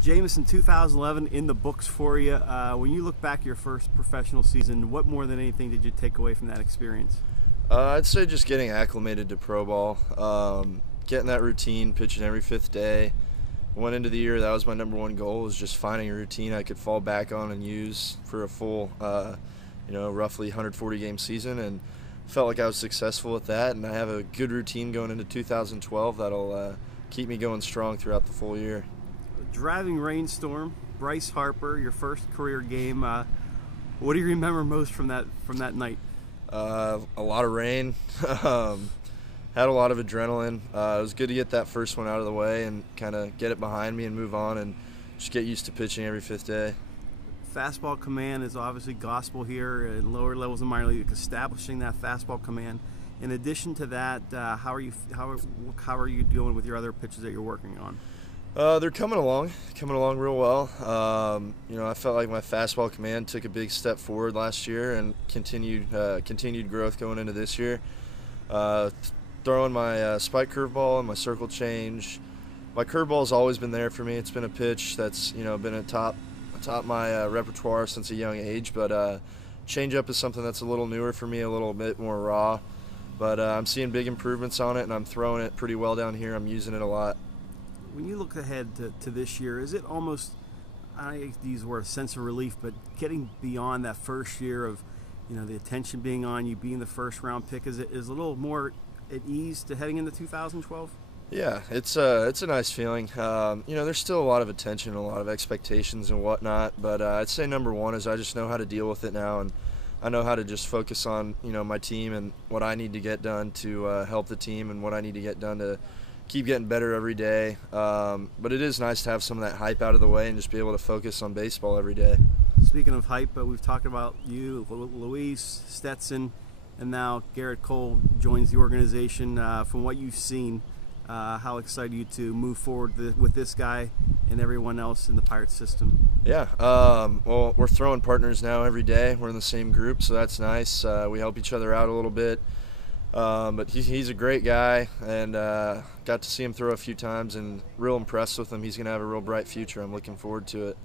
Jameson, 2011 in the books for you. When you look back your first professional season, what more than anything did you take away from that experience? I'd say just getting acclimated to pro ball, getting that routine, pitching every fifth day. Went into the year, that was my #1 goal, was just finding a routine I could fall back on and use for a full, roughly 140 game season, and felt like I was successful with that. And I have a good routine going into 2012 that'll keep me going strong throughout the full year. Driving rainstorm, Bryce Harper, your first career game. What do you remember most from that night? A lot of rain. Had a lot of adrenaline. It was good to get that first one out of the way and kind of get it behind me and move on and just get used to pitching every fifth day. Fastball command is obviously gospel here at lower levels of minor league, establishing that fastball command. In addition to that, how are you doing with your other pitches that you're working on? They're coming along real well. I felt like my fastball command took a big step forward last year and continued growth going into this year. Throwing my spike curveball and my circle change. My curveball's always been there for me. It's been a pitch that's been atop my repertoire since a young age. But changeup is something that's a little newer for me, a little bit more raw. But I'm seeing big improvements on it, and I'm throwing it pretty well down here. I'm using it a lot. When you look ahead to this year, is it almost, I hate to use the word sense of relief, but getting beyond that first year of the attention being on you, being the first round pick, is a little more at ease to heading into 2012? Yeah, it's a nice feeling. There's still a lot of attention, a lot of expectations and whatnot, but I'd say #1 is I just know how to deal with it now, and I know how to just focus on my team and what I need to get done to help the team and what I need to get done to keep getting better every day. But it is nice to have some of that hype out of the way and just be able to focus on baseball every day. Speaking of hype, we've talked about you, Luis, Stetson, and now Gerrit Cole joins the organization. From what you've seen, how excited are you to move forward with this guy and everyone else in the Pirates system? Yeah, well, we're throwing partners now every day. We're in the same group, so that's nice. We help each other out a little bit. But he's a great guy, and got to see him throw a few times and real impressed with him. He's going to have a real bright future. I'm looking forward to it.